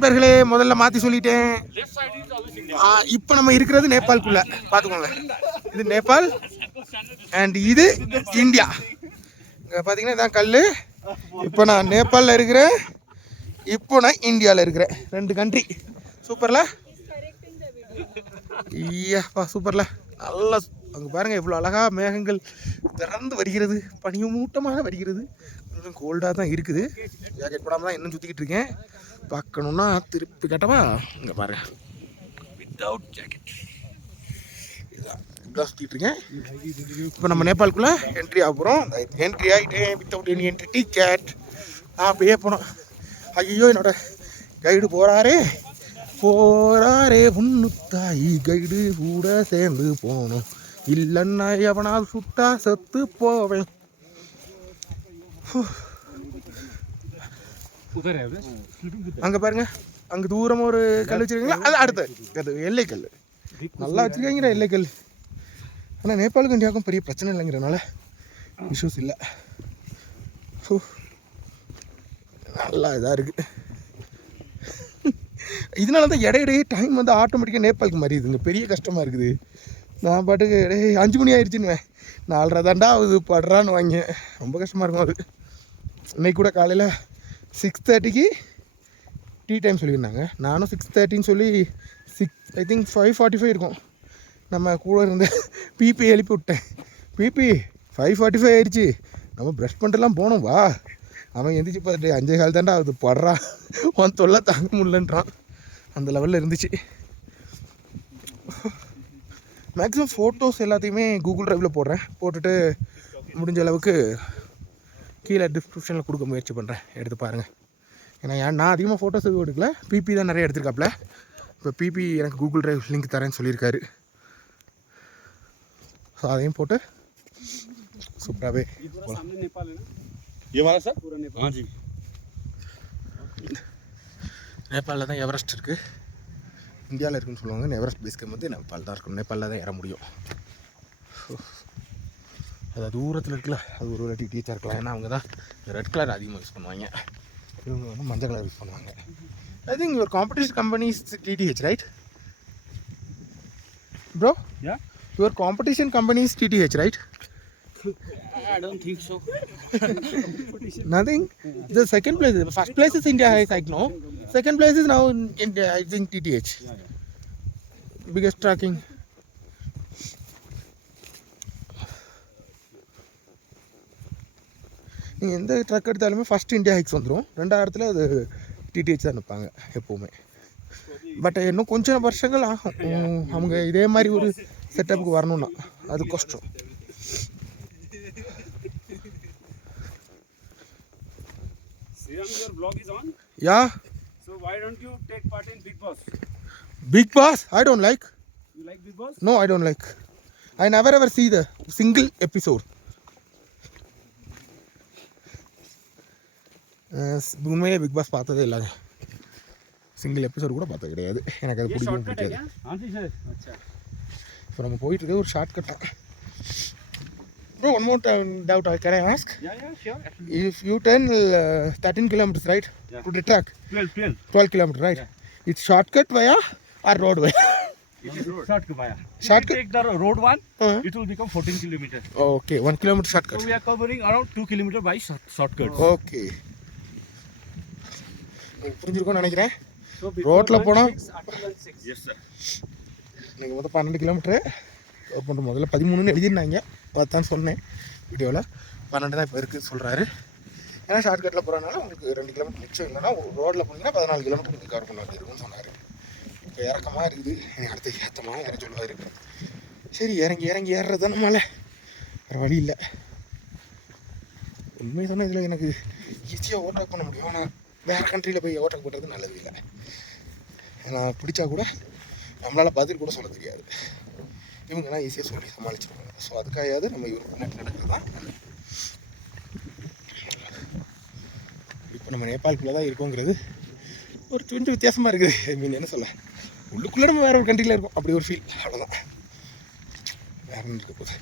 நண்பர்களே முதல்ல மாற்றி சொல்லிட்டேன். இப்போ நம்ம இருக்கிறது நேபாளுக்குள்ள பார்த்துக்கோங்க. இது நேபாள் அண்ட் இது இந்தியா. இங்கே பார்த்தீங்கன்னா இதான் கல். இப்போ நான் நேபாளில் இருக்கிறேன், இப்போ நான் இந்தியாவில் இருக்கிறேன். 2 கண்ட்ரி. சூப்பர்ல ஐயாப்பா, சூப்பர்ல. நல்லா அங்கே பாருங்கள் எவ்வளோ அழகாக மேகங்கள் திறந்து வருகிறது, பனிமூட்டமாக வருகிறது. கொஞ்சம் கோல்டாக தான் இருக்குது. ஜாக்கெட் போடாமல் தான் இன்னும் சுற்றிக்கிட்டு இருக்கேன். பார்க்கணுன்னா திருப்பி கட்டவா? இங்கே பாருங்க, வித்தவுட் ஜாக்கெட் இதான் சுற்றிட்டு இருக்கேன். இப்போ நம்ம நேபாளுக்குள்ளே என்ட்ரி ஆக போகிறோம். என்ட்ரி ஆகிட்டேன் வித்தவுட் எனி என்ட்ரி டிக்கெட். அப்படியே போனோம். ஐயோ, என்னோட கைடு போகிறாரே முன்னுத்தாயி கைடு கூட சேர்ந்து போகணும், இல்லைன்னா எவனால் சுட்டா செத்து போவேன். அங்கே பாருங்க, அங்கே தூரம் ஒரு கல் வச்சுருக்கீங்களா, அது அடுத்த அது எல்லைக்கல். நல்லா வச்சுருக்கீங்களா எல்லைக்கல். ஆனால் நேபாளுக்கும் இந்தியாவுக்கும் பெரிய பிரச்சனை இல்லைங்கிறதுனால இஷ்யூஸ் இல்லை. நல்லா இதாக இருக்குது. இதனால தான் இடையிடையே டைம் வந்து ஆட்டோமேட்டிக்காக நேபாளுக்கு மாறிடுதுங்க. பெரிய கஷ்டமாக இருக்குது. நான் பாட்டுக்கு 5 மணி ஆயிடுச்சுன்னு 4:30 தாண்டா அது படுறான்னு வாங்க, ரொம்ப கஷ்டமாக இருக்கும் அது. இன்னைக்கு கூட காலையில் 6:30க்கு டீ டைம் சொல்லியிருந்தாங்க. நானும் 6:30ன்னு சொல்லி ஐ திங்க் 5:45 இருக்கும். நம்ம கூட இருந்து பிபி எழுப்பி விட்டேன். பிபி 5:45 ஆயிடுச்சு, நம்ம ப்ரஷ் பண்ணிட்டுலாம் போனோம் வா. அவன் எந்திரிச்சு பார்த்துட்டு 5:15 தாண்டா அது படுறா, அவன் தொல்லை தாங்க முடியலன்றான். அந்த லெவலில் இருந்துச்சு. மேக்ஸிமம் ஃபோட்டோஸ் எல்லாத்தையுமே கூகுள் ட்ரைவில் போடுறேன். போட்டுட்டு முடிஞ்ச அளவுக்கு கீழே டிஸ்கிரிப்ஷனில் கொடுக்க முயற்சி பண்ணுறேன், எடுத்து பாருங்கள். ஏன்னா நான் அதிகமாக ஃபோட்டோஸ் எதுவும் எடுக்கல, பிபி தான் நிறைய எடுத்துருக்காப்புல. இப்போ பிபி எனக்கு கூகுள் ட்ரைவ் லிங்க் தரேன்னு சொல்லியிருக்காரு. ஸோ அதையும் போட்டு சூப்பராகவே நேபாளில் தான் எவரெஸ்ட் இருக்குது. இந்தியாவில் இருக்குன்னு சொல்லுவாங்க. எவரெஸ்ட் பேஸ் கேம்ப் வந்து நேபாள் தான் இருக்கும். நேபாளில் தான் ஏற முடியும். அது தூரத்தில் இருக்குல்ல, அது ஒரு டிடிஹெச்சாக இருக்கலாம். ஏன்னா அவங்க தான் ரெட் கலர் அதிகமாக யூஸ் பண்ணுவாங்க, இவங்க வந்து மஞ்சள் கலர் யூஸ் பண்ணுவாங்க. I think your competition company is DTH, right bro? Yeah. Your competition company is TTH, right? I don't think so. Nothing? The second place, first place is India, I know. Second place is now in India, I think TTH. Yeah. Biggest tracking. நீங்கள் எந்த drug எடுத்தாலுமே first India hikes வந்துடும், 2வது அது DTH தான் நிற்பாங்க எப்போவுமே. But இன்னும் கொஞ்சம் வருஷங்கள் ஆகும் அவங்க இதே மாதிரி ஒரு செட்டப்புக்கு வரணும்னா, அது கஷ்டம். Your vlog is on? Yeah. So why don't you take part in Bigg Boss? Bigg Boss? I don't like. You like Bigg Boss? No, I don't like. I never ever see the single episode. உண்மையிலே big pass பார்த்ததே இல்லைங்க. Single episode கூட பார்த்தது கிடையாது. எனக்கு அது பிடிக்கும் பிடிக்காது. இப்போ நம்ம போயிட்டு இருக்க ஒரு short khatta. Bro, one more doubt can I ask? Yeah, sure. If you tell 13 kilometers, right? Yeah. To the track? 12 kilometers, right? Yeah. It's shortcut via or road way? It is shortcut via. Shortcut? If you take the road one, it will become 14 kilometers. Okay, 1 kilometer shortcut. So we are covering around 2 kilometers by shortcut. Okay. புரிஞ்சிருக்கும்னு நினைக்கிறேன். ரோட்டில் போனால் yes sir. எனக்கு மொத்தம் 12 kilometre work பண்ணுற. முதல்ல 13ன்னு எழுதிருந்தாங்க, பார்த்தான் சொன்னேன் வீடியோவில். 12 தான் இப்போ இருக்குதுன்னு சொல்கிறாரு. ஏன்னா ஷார்ட்கட்டில் போகிறனால உங்களுக்கு 2 கிலோமீட்டர் மிச்சம். இல்லைன்னா ரோட்டில் போனீங்கன்னா 14 கிலோமீட்டர் உங்களுக்கு கவர் பண்ண வேண்டியிருக்குன்னு சொன்னார். இப்போ இறக்கமாக இருக்குது, எனக்கு அடுத்த ஏற்றமாக ஏற சொல்லுவார். சரி இறங்கி ஏறுறது தான் நம்மளால், வேறு வழி இல்லை. உண்மை சொன்னால் இதில் எனக்கு ஈஸியாக ஓவர்டேக் பண்ண முடியும். ஆனால் வேறு கண்ட்ரியில் போய் ஓவர்டேக் பண்ணுறது நல்லது இல்லை. நான் பிடிச்சா கூட நம்மளால் பதில் கூட சொல்ல தெரியாது. இவங்கெல்லாம் ஈஸியாக சொல்லி சமாளிச்சிருவாங்க. ஸோ அதுக்காகயாவது நம்ம இவர் பின்னாடி நடக்கிறது தான். இப்போ நம்ம நேபாளுக்குள்ளே தான் இருக்கோங்கிறது ஒரு கொஞ்சம் வித்தியாசமாக இருக்குது. ஐ மீன் என்ன சொல்ல, உள்ளுக்குள்ளே நம்ம வேறு ஒரு கண்ட்ரியில் இருக்கோம், அப்படி ஒரு ஃபீல். அவ்வளோதான், வேறு ஒன்று இருக்க போகுது.